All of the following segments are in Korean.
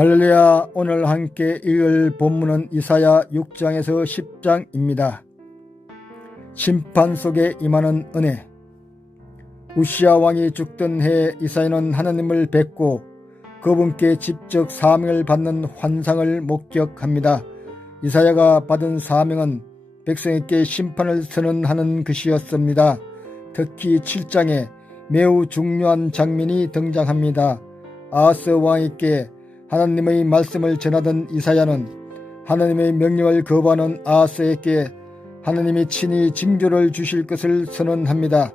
할렐루야. 오늘 함께 읽을 본문은 이사야 6장에서 10장입니다. 심판 속에 임하는 은혜. 우시야 왕이 죽던 해에 이사야는 하나님을 뵙고 그분께 직접 사명을 받는 환상을 목격합니다. 이사야가 받은 사명은 백성에게 심판을 선언하는 것이었습니다. 특히 7장에 매우 중요한 장면이 등장합니다. 아하스 왕에게 하나님의 말씀을 전하던 이사야는 하나님의 명령을 거부하는 아하스에게 하나님이 친히 징조를 주실 것을 선언합니다.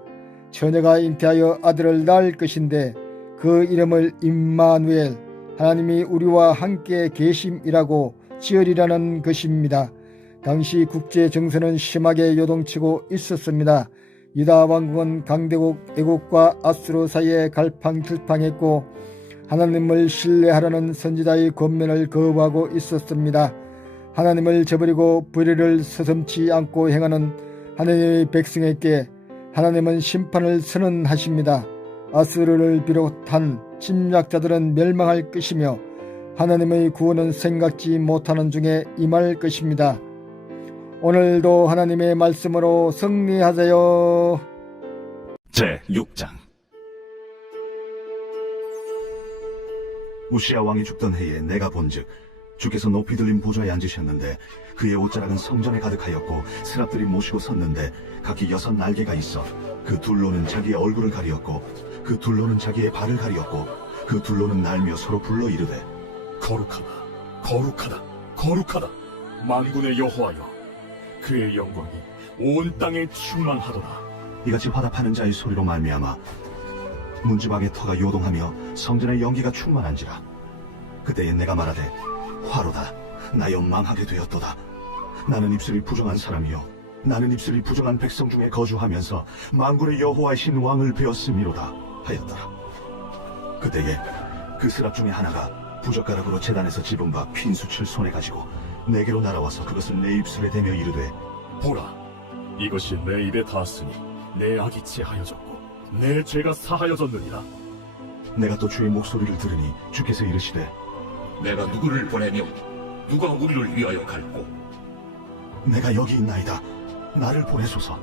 처녀가 잉태하여 아들을 낳을 것인데 그 이름을 임마누엘, 하나님이 우리와 함께 계심이라고 지으리라는 것입니다. 당시 국제 정세는 심하게 요동치고 있었습니다. 유다 왕국은 강대국 애국과 아수르 사이에 갈팡질팡했고 하나님을 신뢰하라는 선지자의 권면을 거부하고 있었습니다. 하나님을 저버리고 불의를 서슴지 않고 행하는 하나님의 백성에게 하나님은 심판을 선언하십니다. 아수르를 비롯한 침략자들은 멸망할 것이며 하나님의 구원은 생각지 못하는 중에 임할 것입니다. 오늘도 하나님의 말씀으로 승리하세요. 제6장. 우시야 왕이 죽던 해에 내가 본즉 주께서 높이 들린 보좌에 앉으셨는데 그의 옷자락은 성전에 가득하였고 스랍들이 모시고 섰는데 각기 6 날개가 있어 그 둘로는 자기의 얼굴을 가리었고 그 둘로는 자기의 발을 가리었고 그 둘로는 날며 서로 불러 이르되 거룩하다, 거룩하다, 거룩하다. 만군의 여호와여, 그의 영광이 온 땅에 충만하도다. 이같이 화답하는 자의 소리로 말미암아 문지방의 터가 요동하며 성전의 연기가 충만한지라. 그때에 내가 말하되 화로다, 나여 망하게 되었도다. 나는 입술이 부정한 사람이요 나는 입술이 부정한 백성 중에 거주하면서 만군의 여호와이신 왕을 배웠음이로다 하였더라. 그때에 그 스랍 중에 하나가 부젓가락으로 제단에서 집은 바 핀수칠 손에 가지고 내게로 날아와서 그것을 내 입술에 대며 이르되 보라, 이것이 내 입에 닿았으니 내 악이 제하여졌고 내 죄가 사하여졌느니라. 내가 또 주의 목소리를 들으니 주께서 이르시되 내가 누구를 보내며 누가 우리를 위하여 갈고? 내가 여기 있나이다. 나를 보내소서.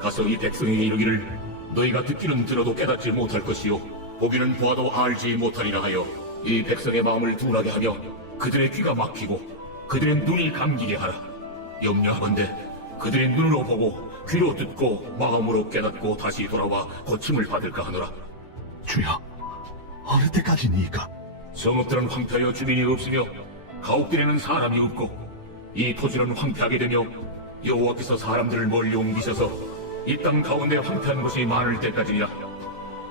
가서 이 백성에게 이르기를 너희가 듣기는 들어도 깨닫지 못할 것이요 보기는 보아도 알지 못하리라 하여 이 백성의 마음을 둔하게 하며 그들의 귀가 막히고 그들의 눈이 감기게 하라. 염려하건대 그들의 눈으로 보고 귀로 듣고 마음으로 깨닫고 다시 돌아와 고침을 받을까 하노라. 주여, 어느 때까지니이까? 성읍들은 황폐하여 주민이 없으며 가옥들에는 사람이 없고 이 토지는 황폐하게 되며 여호와께서 사람들을 멀리 옮기셔서 이 땅 가운데 황폐한 것이 많을 때까지니라.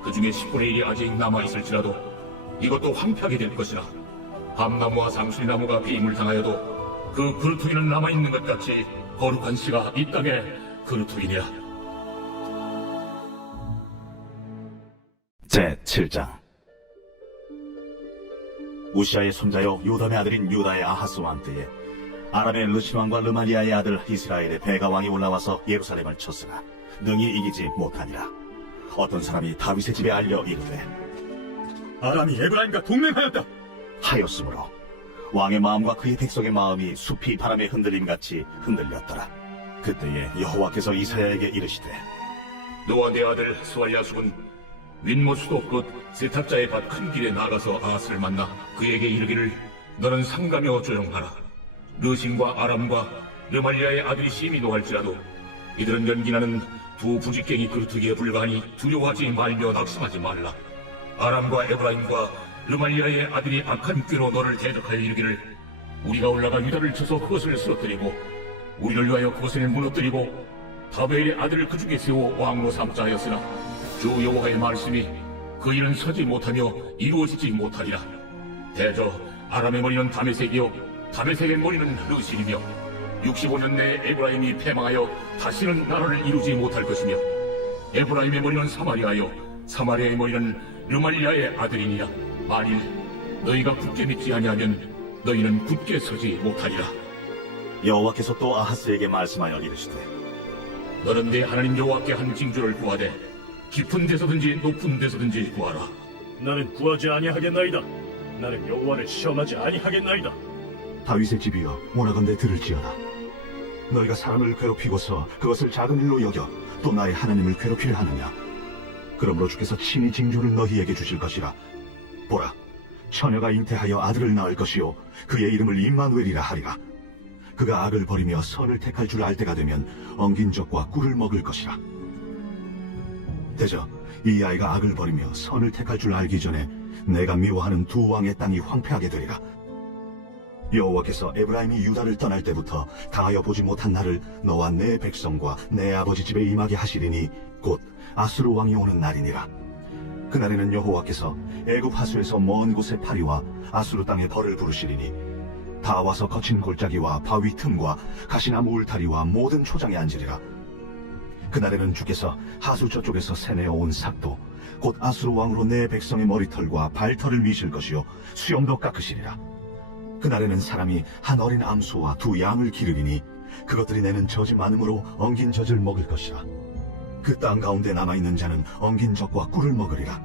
그 중에 10분의 1이 아직 남아있을지라도 이것도 황폐하게 될 것이라. 밤나무와 상수리나무가 비임을 당하여도 그 그루터기는 남아있는 것 같이 거룩한 씨가 이 땅에 그루터기니라. 제7장. 우시아의 손자요 요담의 아들인 유다의 아하스 왕 때에 아람의 르신 왕과 르마리아의 아들 이스라엘의 베가 왕이 올라와서 예루살렘을 쳤으나 능히 이기지 못하니라. 어떤 사람이 다윗의 집에 알려 이르되 아람이 에브라임과 동맹하였다 하였으므로 왕의 마음과 그의 백성의 마음이 숲이 바람에 흔들림같이 흔들렸더라. 그때에 여호와께서 이사야에게 이르시되 너와 내 아들 스왈야숲은 윗못 수도 끝 세탁자의 밭 큰 길에 나가서 아하스를 만나 그에게 이르기를 너는 상가며 조용하라. 르신과 아람과 르말리아의 아들이 심히 노할지라도 이들은 연기나는 두 부직갱이 그루터기에 불과하니 두려워하지 말며 낙심하지 말라. 아람과 에브라임과 르말리아의 아들이 악한 꾀로 너를 대적하여 이르기를 우리가 올라가 유다를 쳐서 그것을 쓰러뜨리고 우리를 위하여 그것을 무너뜨리고 다베엘의 아들을 그 중에 세워 왕으로 삼자 하였으나 주 여호와의 말씀이 그 일은 서지 못하며 이루어지지 못하리라. 대저 아람의 머리는 다메섹이요 다메섹의 머리는 르신이며 65년 내에 에브라임이 패망하여 다시는 나라를 이루지 못할 것이며 에브라임의 머리는 사마리아요 사마리아의 머리는 르말리아의 아들이니라. 만일 너희가 굳게 믿지 아니하면 너희는 굳게 서지 못하리라. 여호와께서 또 아하스에게 말씀하여 이르시되 너는 내 하나님 여호와께 한 징조를 구하되 깊은 데서든지 높은 데서든지 구하라. 나는 구하지 아니하겠나이다. 나는 여호와를 시험하지 아니하겠나이다. 다윗의 집이여 오라건대 들을지어다. 너희가 사람을 괴롭히고서 그것을 작은 일로 여겨 또 나의 하나님을 괴롭히려 하느냐. 그러므로 주께서 친히 징조를 너희에게 주실 것이라. 보라, 처녀가 잉태하여 아들을 낳을 것이요 그의 이름을 임마누엘이라 하리라. 그가 악을 버리며 선을 택할 줄 알 때가 되면 엉긴 적과 꿀을 먹을 것이라. 대저 이 아이가 악을 버리며 선을 택할 줄 알기 전에 내가 미워하는 두 왕의 땅이 황폐하게 되리라. 여호와께서 에브라임이 유다를 떠날 때부터 당하여 보지 못한 날을 너와 내 백성과 내 아버지 집에 임하게 하시리니 곧 아수르 왕이 오는 날이니라. 그날에는 여호와께서 애굽 하수에서 먼 곳에 파리와 아수르 땅에 벌을 부르시리니 다 와서 거친 골짜기와 바위 틈과 가시나무 울타리와 모든 초장에 앉으리라. 그날에는 주께서 하수 저쪽에서 세내어 온 삭도 곧 아수르 왕으로 내 백성의 머리털과 발털을 미실 것이요 수염도 깎으시리라. 그날에는 사람이 한 어린 암소와 두 양을 기르리니 그것들이 내는 젖이 많으므로 엉긴 젖을 먹을 것이라. 그 땅 가운데 남아있는 자는 엉긴 젖과 꿀을 먹으리라.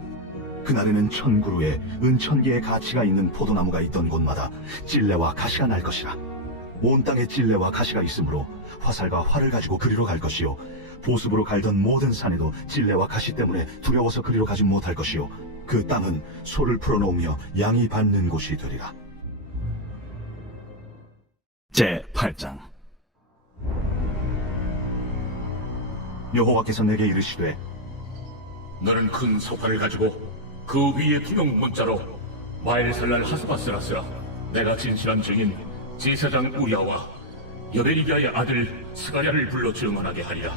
그날에는 1000그루에 은 1000개의 가치가 있는 포도나무가 있던 곳마다 찔레와 가시가 날 것이라. 온 땅에 찔레와 가시가 있으므로 화살과 활을 가지고 그리로 갈 것이요 보습으로 갈던 모든 산에도 찔레와 가시 때문에 두려워서 그리로 가지 못할 것이요 그 땅은 소를 풀어놓으며 양이 밟는 곳이 되리라. 제8장. 여호와께서 내게 이르시되 너는 큰 소파를 가지고 그 위에 투명 문자로 마엘살랄 하스바스라 쓰라. 내가 진실한 증인 제사장 우리아와 여베리기아의 아들 스가랴를 불러 증언하게 하리라.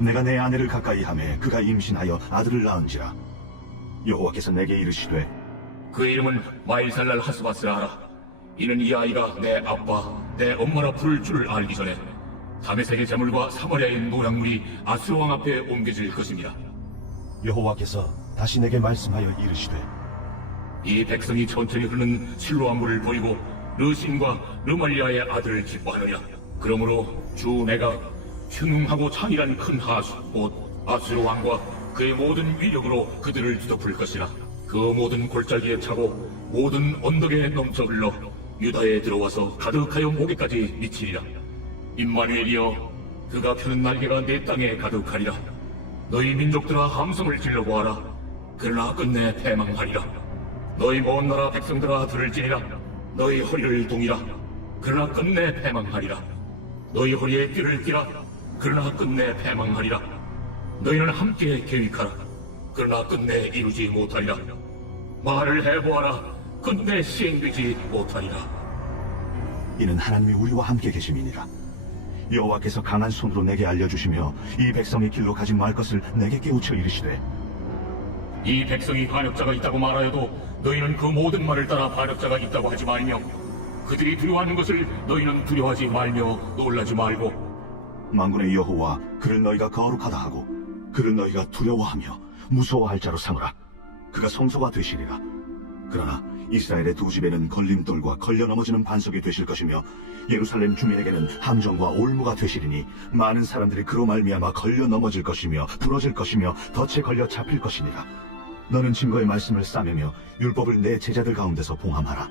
내가 내 아내를 가까이 하매 그가 임신하여 아들을 낳은지라. 여호와께서 내게 이르시되 그 이름은 마엘살랄 하스바스라 하라. 이는 이 아이가 내 아빠 내 엄마라 부를 줄을 알기 전에 다메섹의 재물과 사마리아의 노략물이 아수르 왕 앞에 옮겨질 것입니다. 여호와께서 다시 내게 말씀하여 이르시되 이 백성이 천천히 흐르는 실로암 물을 보이고 르신과 르말리아의 아들을 기뻐하느냐. 그러므로 주 내가 흉흉하고 창이란 큰 하수 곧 아수르 왕과 그의 모든 위력으로 그들을 뒤덮을 것이라. 그 모든 골짜기에 차고 모든 언덕에 넘쳐 흘러 유다에 들어와서 가득하여 목에까지 미치리라. 임마누엘이여 그가 펴는 날개가 내 땅에 가득하리라. 너희 민족들아 함성을 질러보아라. 그러나 끝내 패망하리라. 너희 먼 나라 백성들아 들을지니라. 너희 허리를 동이라. 그러나 끝내 패망하리라. 너희 허리에 띠를 띠라. 그러나 끝내 패망하리라. 너희는 함께 계획하라. 그러나 끝내 이루지 못하리라. 말을 해보아라. 끝내 시행되지 못하리라. 이는 하나님이 우리와 함께 계심이니라. 여호와께서 강한 손으로 내게 알려주시며 이 백성의 길로 가지 말 것을 내게 깨우쳐 이르시되 이 백성이 반역자가 있다고 말하여도 너희는 그 모든 말을 따라 반역자가 있다고 하지 말며 그들이 두려워하는 것을 너희는 두려워하지 말며 놀라지 말고 만군의 여호와 그를 너희가 거룩하다 하고 그를 너희가 두려워하며 무서워할 자로 삼으라. 그가 성소가 되시리라. 그러나 이스라엘의 두 집에는 걸림돌과 걸려 넘어지는 반석이 되실 것이며 예루살렘 주민에게는 함정과 올무가 되시리니 많은 사람들이 그로 말미암아 걸려 넘어질 것이며 부러질 것이며 덫에 걸려 잡힐 것이니라. 너는 증거의 말씀을 싸매며 율법을 내 제자들 가운데서 봉함하라.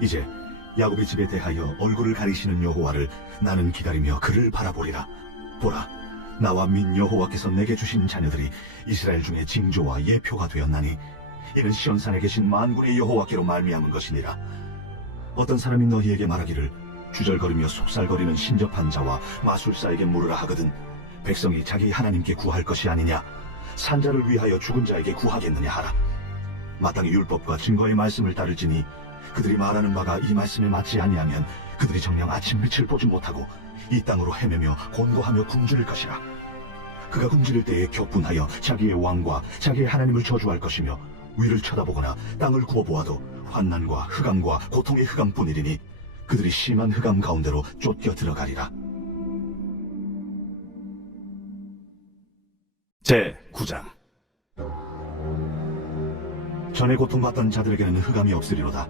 이제 야곱의 집에 대하여 얼굴을 가리시는 여호와를 나는 기다리며 그를 바라보리라. 보라, 나와 민 여호와께서 내게 주신 자녀들이 이스라엘 중에 징조와 예표가 되었나니 이는 시온산에 계신 만군의 여호와께로 말미암은 것이니라. 어떤 사람이 너희에게 말하기를 주절거리며 속살거리는 신접한 자와 마술사에게 물으라 하거든 백성이 자기 하나님께 구할 것이 아니냐 산자를 위하여 죽은 자에게 구하겠느냐 하라. 마땅히 율법과 증거의 말씀을 따를지니 그들이 말하는 바가 이 말씀에 맞지 아니하면 그들이 정녕 아침 빛을 보지 못하고 이 땅으로 헤매며 곤고하며 굶주릴 것이라. 그가 굶주릴 때에 격분하여 자기의 왕과 자기의 하나님을 저주할 것이며 위를 쳐다보거나 땅을 구워보아도 환난과 흑암과 고통의 흑암뿐이리니 그들이 심한 흑암 가운데로 쫓겨 들어가리라. 제9장. 전에 고통받던 자들에게는 흑암이 없으리로다.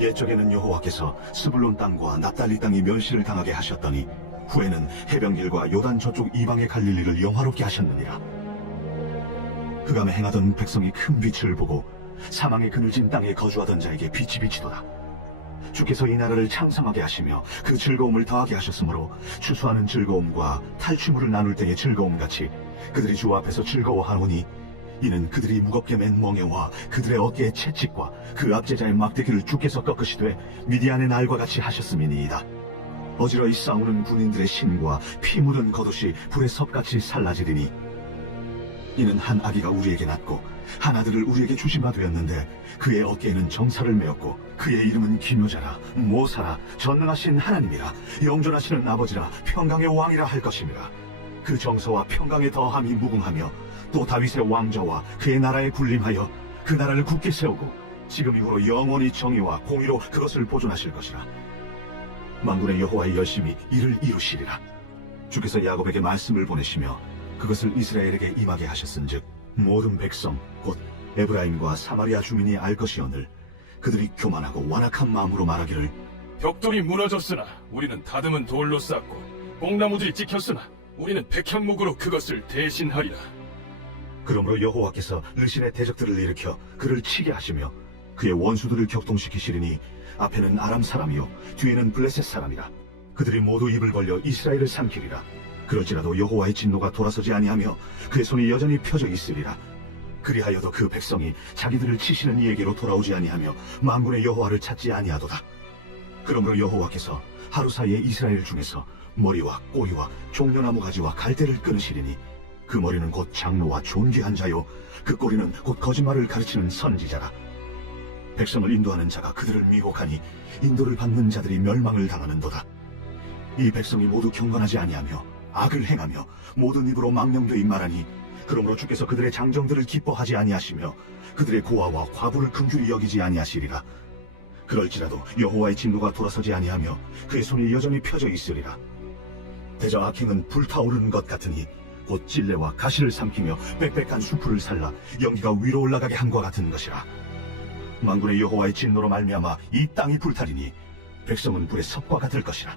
옛적에는 여호와께서 스불론 땅과 납달리 땅이 멸시를 당하게 하셨더니 후에는 해변길과 요단 저쪽 이방의 갈릴리를 영화롭게 하셨느니라. 흑암에 행하던 백성이 큰 빛을 보고 사망의 그늘진 땅에 거주하던 자에게 빛이 비치도다. 주께서 이 나라를 창성하게 하시며 그 즐거움을 더하게 하셨으므로 추수하는 즐거움과 탈취물을 나눌 때의 즐거움같이 그들이 주 앞에서 즐거워하노니 이는 그들이 무겁게 맨 멍에와 그들의 어깨의 채찍과 그 압제자의 막대기를 주께서 꺾으시되 미디안의 날과 같이 하셨음이니이다. 어지러이 싸우는 군인들의 신과 피 묻은 겉옷이 불의 섭같이 살라지리니 이는 한 아기가 우리에게 낳고 한 아들을 우리에게 주신 바 되었는데 그의 어깨에는 정사를 메었고 그의 이름은 기묘자라 모사라 전능하신 하나님이라 영존하시는 아버지라 평강의 왕이라 할 것임이라. 그 정서와 평강의 더함이 무궁하며 또 다윗의 왕좌와 그의 나라에 군림하여 그 나라를 굳게 세우고 지금 이후로 영원히 정의와 공의로 그것을 보존하실 것이라. 만군의 여호와의 열심히 이를 이루시리라. 주께서 야곱에게 말씀을 보내시며 그것을 이스라엘에게 임하게 하셨은즉 모든 백성 곧 에브라임과 사마리아 주민이 알 것이오늘 그들이 교만하고 완악한 마음으로 말하기를 벽돌이 무너졌으나 우리는 다듬은 돌로 쌓고 뽕나무들이 찍혔으나 우리는 백향목으로 그것을 대신하리라. 그러므로 여호와께서 르신의 대적들을 일으켜 그를 치게 하시며 그의 원수들을 격동시키시리니 앞에는 아람 사람이요 뒤에는 블레셋 사람이라. 그들이 모두 입을 벌려 이스라엘을 삼키리라. 그럴지라도 여호와의 진노가 돌아서지 아니하며 그의 손이 여전히 펴져 있으리라. 그리하여도 그 백성이 자기들을 치시는 이에게로 돌아오지 아니하며 만군의 여호와를 찾지 아니하도다. 그러므로 여호와께서 하루 사이에 이스라엘 중에서 머리와 꼬리와 종려나무 가지와 갈대를 끊으시리니 그 머리는 곧 장로와 존귀한 자요 그 꼬리는 곧 거짓말을 가르치는 선지자라. 백성을 인도하는 자가 그들을 미혹하니 인도를 받는 자들이 멸망을 당하는도다. 이 백성이 모두 경건하지 아니하며 악을 행하며 모든 입으로 망령되이 말하니 그러므로 주께서 그들의 장정들을 기뻐하지 아니하시며 그들의 고아와 과부를 긍휼히 여기지 아니하시리라. 그럴지라도 여호와의 진노가 돌아서지 아니하며 그의 손이 여전히 펴져 있으리라. 대저 악행은 불타오르는 것 같으니 곧 찔레와 가시를 삼키며 빽빽한 수풀을 살라 연기가 위로 올라가게 함과 같은 것이라. 만군의 여호와의 진노로 말미암아 이 땅이 불타리니 백성은 불의 섭과 같을 것이라.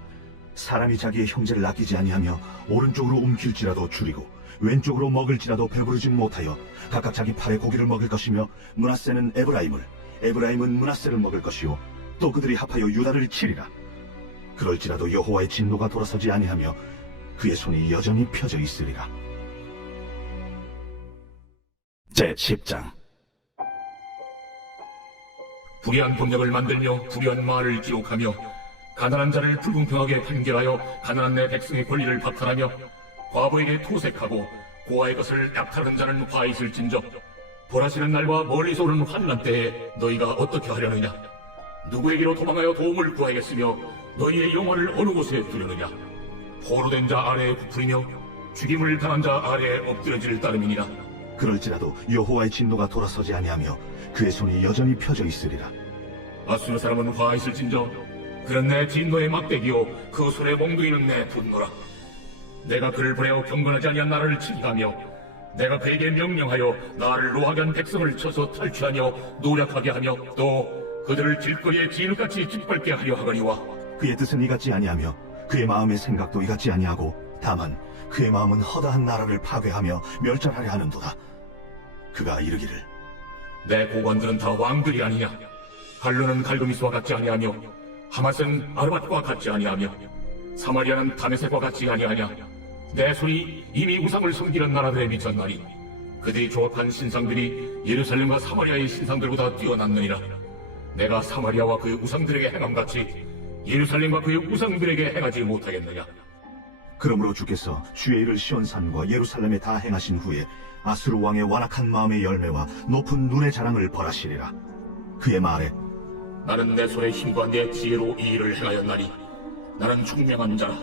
사람이 자기의 형제를 아끼지 아니하며 오른쪽으로 움킬지라도 줄이고 왼쪽으로 먹을지라도 배부르지 못하여 각각 자기 팔의 고기를 먹을 것이며 므낫세는 에브라임을 에브라임은 므낫세를 먹을 것이요 또 그들이 합하여 유다를 치리라. 그럴지라도 여호와의 진노가 돌아서지 아니하며 그의 손이 여전히 펴져 있으리라. 제10장. 불의한 법령을 만들며 불의한 말을 기록하며 가난한 자를 불공평하게 판결하여 가난한 내 백성의 권리를 박탈하며 과부에게 토색하고 고아의 것을 약탈하는 자는 화 있을진저 벌하시는 날과 멀리서 오는 환난 때에 너희가 어떻게 하려느냐? 누구에게로 도망하여 도움을 구하겠으며 너희의 영혼을 어느 곳에 두려느냐? 포로된 자 아래에 부풀이며 죽임을 당한 자 아래에 엎드려질 따름이니라. 그럴지라도 여호와의 진노가 돌아서지 아니하며 그의 손이 여전히 펴져 있으리라. 아수르 사람은 화 있을진저 그는 내 진노의 막대기요 그 손에 몽둥이는 내 분노라. 내가 그를 보내어 경건하지 아니한 나라를 치기하며 내가 그에게 명령하여 나를 노하게 한 백성을 쳐서 탈취하며 노력하게 하며 또 그들을 길거리에 진흙같이 짓밟게 하려 하거니와 그의 뜻은 이같지 아니하며 그의 마음의 생각도 이같지 아니하고 다만 그의 마음은 허다한 나라를 파괴하며 멸절하려 하는도다. 그가 이르기를 내 고관들은 다 왕들이 아니냐? 갈르는 갈그미스와 같지 아니하며 하맛은 아르밧과 같지 아니하며 사마리아는 다메섹과 같지 아니하냐? 내 손이 이미 우상을 섬기는 나라들에 미쳤나니 그들이 조합한 신상들이 예루살렘과 사마리아의 신상들보다 뛰어났느니라. 내가 사마리아와 그의 우상들에게 행함같이 예루살렘과 그의 우상들에게 행하지 못하겠느냐? 그러므로 주께서 주의 일을 시온산과 예루살렘에 다 행하신 후에 아수르 왕의 완악한 마음의 열매와 높은 눈의 자랑을 벌하시리라. 그의 말에 나는 내 손의 힘과 내 지혜로 이 일을 행하였나니 나는 총명한 자라.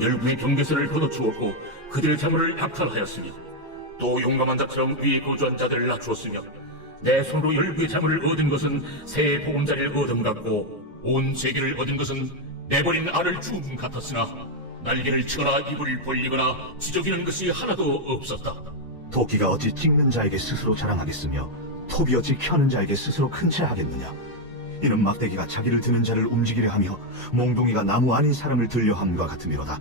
열국의 경계선을 걷어주었고 그들의 자물을 약탈하였으며 또 용감한 자처럼 위에 거주한 자들을 낮추었으며 내 손으로 열국의 자물을 얻은 것은 새 보금자리를 얻음 같고 온 세계를 얻은 것은 내버린 알을 죽음 같았으나 날개를 치거나 입을 벌리거나 지저귀는 것이 하나도 없었다. 도끼가 어찌 찍는 자에게 스스로 자랑하겠으며 톱이 어찌 켜는 자에게 스스로 큰 채 하겠느냐? 이는 막대기가 자기를 드는 자를 움직이려 하며 몽둥이가 나무 아닌 사람을 들려 함과 같음이로다.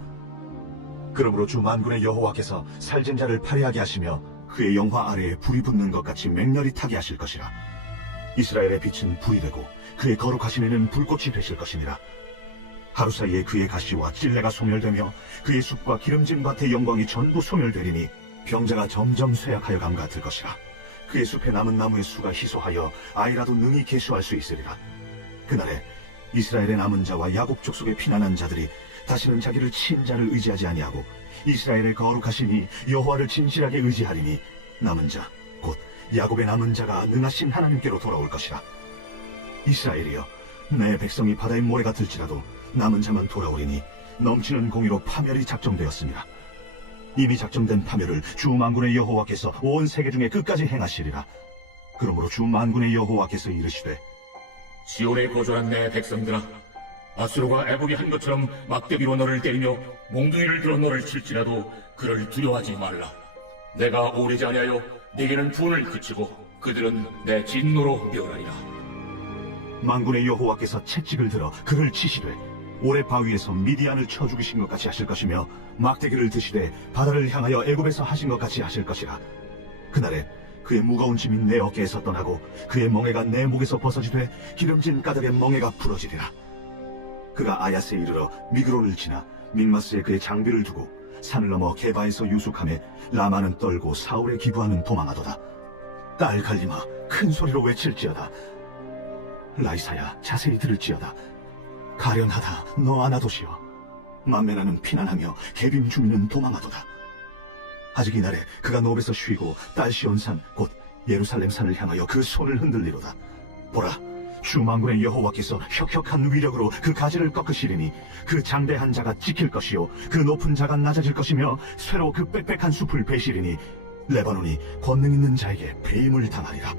그러므로 주 만군의 여호와께서 살진 자를 파리하게 하시며 그의 영화 아래에 불이 붙는 것 같이 맹렬히 타게 하실 것이라. 이스라엘의 빛은 불이 되고 그의 거룩하신 이는 불꽃이 되실 것이니라. 하루 사이에 그의 가시와 찔레가 소멸되며 그의 숲과 기름진 밭의 영광이 전부 소멸되리니 병자가 점점 쇠약하여 감 같을 것이라. 그의 숲에 남은 나무의 수가 희소하여 아이라도 능히 계수할 수 있으리라. 그날에 이스라엘의 남은 자와 야곱 족속에 피난한 자들이 다시는 자기를 친자를 의지하지 아니하고 이스라엘의 거룩하신 이 여호와를 진실하게 의지하리니 남은 자 곧 야곱의 남은 자가 능하신 하나님께로 돌아올 것이라. 이스라엘이여, 내 백성이 바다의 모래 같을지라도 남은 자만 돌아오리니 넘치는 공의로 파멸이 작정되었습니다. 이미 작정된 파멸을 주 만군의 여호와께서 온 세계 중에 끝까지 행하시리라. 그러므로 주 만군의 여호와께서 이르시되, 시온에 거주한 내 백성들아, 아수르가 애굽이 한 것처럼 막대기로 너를 때리며 몽둥이를 들어 너를 칠지라도 그를 두려워하지 말라. 내가 오래지 아니하여 네게는 분을 그치고 그들은 내 진노로 멸하리라. 만군의 여호와께서 채찍을 들어 그를 치시되 오래 바위에서 미디안을 쳐 죽이신 것 같이 하실 것이며 막대기를 드시되 바다를 향하여 애굽에서 하신 것 같이 하실 것이라. 그날에 그의 무거운 짐이 내 어깨에서 떠나고 그의 멍에가 내 목에서 벗어지되 기름진 가닥의 멍에가 부러지리라. 그가 아야스에 이르러 미그론을 지나 믹마스에 그의 장비를 두고 산을 넘어 게바에서 유숙하며 라마는 떨고 사울의 기부하는 도망하도다. 딸 갈림아, 큰 소리로 외칠지어다. 라이사야, 자세히 들을지어다. 가련하다, 너 아나도시여. 만메나는 피난하며 게빔 주민은 도망하도다. 아직 이날에 그가 노베서 쉬고 딸 시온산 곧 예루살렘 산을 향하여 그 손을 흔들리로다. 보라, 주 만군의 여호와께서 혁혁한 위력으로 그 가지를 꺾으시리니 그 장대한 자가 지킬 것이요 그 높은 자가 낮아질 것이며 쇠로 그 빽빽한 숲을 베시리니 레바논이 권능 있는 자에게 배임을 당하리라.